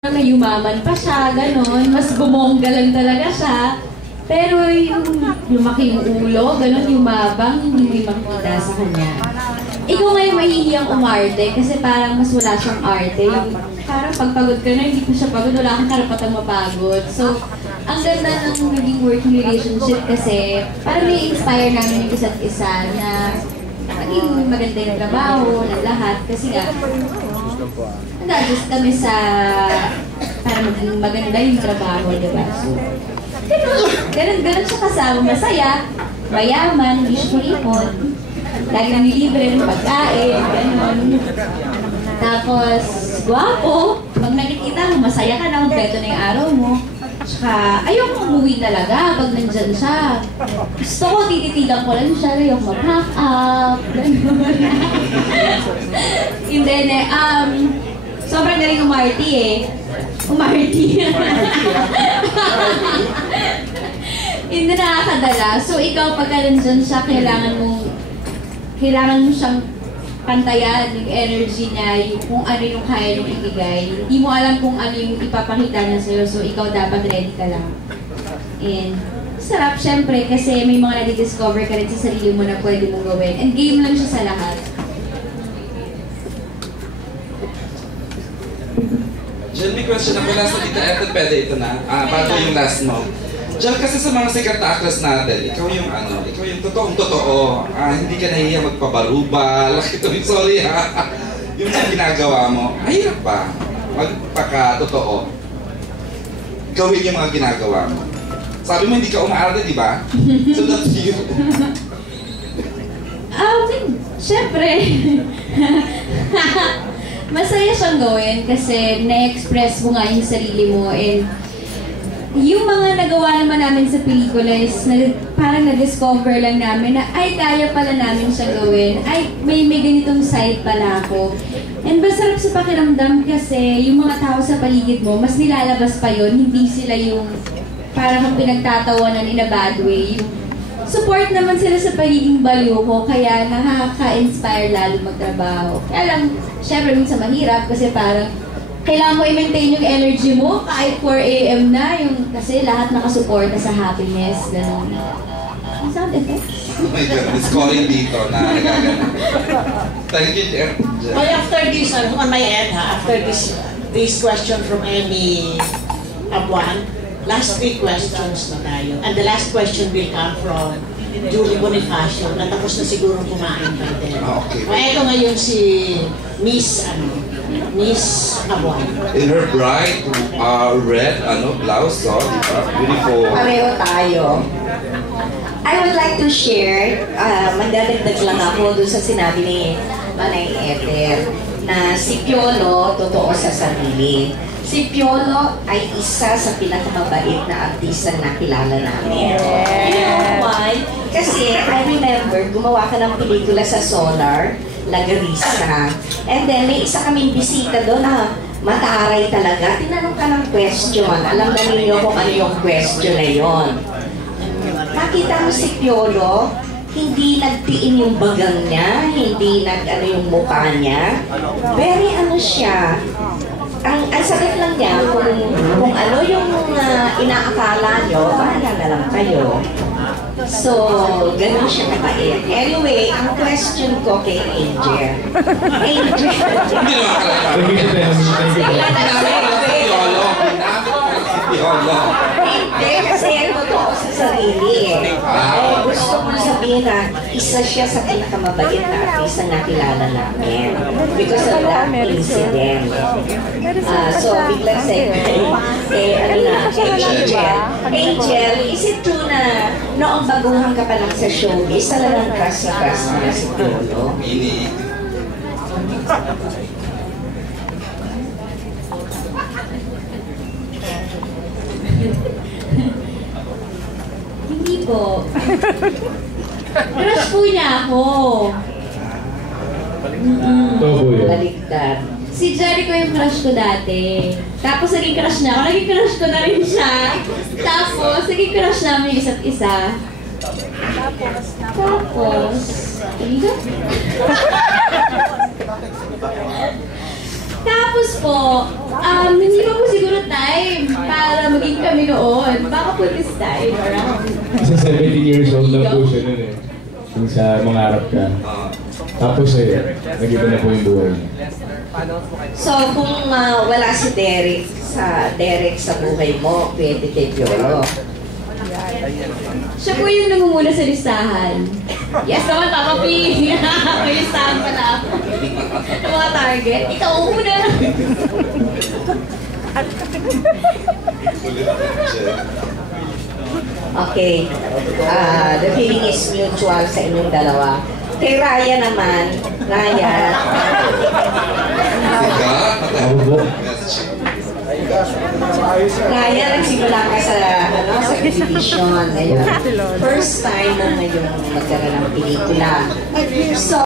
na yumaman pa siya, gano'n. Mas bumongga lang talaga siya. Pero yung lumaki yung ulo, gano'n, yumabang, hindi may makita sa kanya. Ikaw ngayon mahihiyang umarte kasi parang mas wala siyang arte. Yung parang pagpagod ka na, hindi pa siya pagod, wala kang karapatang mapagod. So, ang ganda ng naging working relationship kasi parang may inspire namin yung isa't isa na maging maganda yung trabaho ng lahat. Kasi nga, nag-adjust kami sa para maging maganda yung trabaho, diba? So, ganun siya kasama. Masaya, mayaman, usually po. Lagi nang libre ng pagkain, gano'n. Tapos, guwapo. Pag nakikita mo, masaya ka na, kompleto na yung araw mo. Tsaka, ayoko umuwi talaga pag nandyan siya. Gusto ko, tititigan ko lang siya, ayoko mag-pack up, gano'n. And then, sobrang galing umarty eh. Umarty. Hindi nakakadala. So, ikaw pagka nandyan siya, kailangan mo siyang pantayan, yung energy niya, yung kung ano yung kaya niyong ibigay. Hindi mo alam kung ano yung ipapakita niya sa'yo, so ikaw dapat ready ka lang. And sarap syempre kasi may mga nadi-discover ka rin sa sarili mo na pwede mong gawin. And game lang siya sa lahat. Jen, may question ako. Last na Tita Ethel, pwede ito na. Bago yung last mo. Jen, kasi sa mga sikat na actress natin, ikaw yung totoong-totoo. Hindi ka nahiya magpabarubal. Sorry ha. Yung ginagawa mo, mahirap pa magpaka-totoo. Gawin yung mga ginagawa mo. Sabi mo hindi ka umaarte, di ba? So that's you. Siyempre. Masaya siyang gawin kasi na-express mo nga yung sarili mo and yung mga nagawa naman namin sa pelikula is parang na-discover lang namin na ay kaya pala namin siyang gawin, ay may ganitong side pala ako. And masarap sa pakiramdam kasi yung mga tao sa paligid mo, mas nilalabas pa yun, hindi sila yung parang pinagtatawanan in a bad way. Yung support naman sila sa pagiging baliw ko, kaya nakaka-inspire lalo magtrabaho. Kaya lang, syempre minsan mahirap kasi parang kailangan mo i-maintain yung energy mo kahit 4 AM na, kasi lahat nakasuporta sa happiness, gano'n. Ang sound effects? Oh my God, scoring dito na nagagana. Thank you, Jen. Well, after this, on my end, after this question from Amy Abuan, last 3 questions na tayo. And the last question will come from Julie Bonifacio, na tapos na siguro kumain by then. Okay. Ito ngayon si Miss Abuan. In her bright red blouse, diba? Beautiful. Pareho tayo. I would like to share, magdadagdag lang ako doon sa sinabi ni Manay Ethel na si Piolo totoo sa sarili. Si Piolo ay isa sa pinakamabait na artista na kilala namin. You know why? Kasi I remember, gumawa ka ng pelikula sa Solar, Lagarissa. And then may isa kaming bisita doon na mataray talaga. Tinanong ka ng question. Alam na ninyo kung ano yung question na yon. Nakita mo si Piolo, hindi nagtiin yung bagang niya, hindi yung mukha niya. Very siya. Ang sagot lang niya, kung ano yung inaakala nyo, bahala na lang kayo. So, ganun siya kabait. Anyway, ang question ko kay Angel. Angel. Hindi naman Hindi, kasi ang totoo sa sarili eh. Gusto ko sabihin na isa siya sa pinakamabait na artista na kilala namin. Because of that incident. So, biglang say, Angel, is it true na noong baguhan ka pa lang sa showbiz, talagang crush na si Piolo? Hindi po. Crush po niya ako. Baligtad. Si Jericho yung crush ko dati. Tapos naging crush niya ako. Naging crush ko na rin siya. Tapos naging crush namin yung isa't isa. Tapos po, hindi pa po si kami noon. Baka po this time around. Kasi 17 years old na po siya nun eh. Kung sa mangarap ka. Tapos nag-iba na po yung buhay niya. So, kung wala si Derek sa buhay mo, pwede kay Piolo. Siya po yung nangunguna sa listahan. Yes naman, Papa P! May listahan pala ako. Ng mga target. Ikaw una! Okay. The feeling is mutual sa inyong dalawa. Kay Raya naman, Raya, nagsimula ka sa exhibition. Ayun. First time mo ngayong magkaroon ng pelikula. So,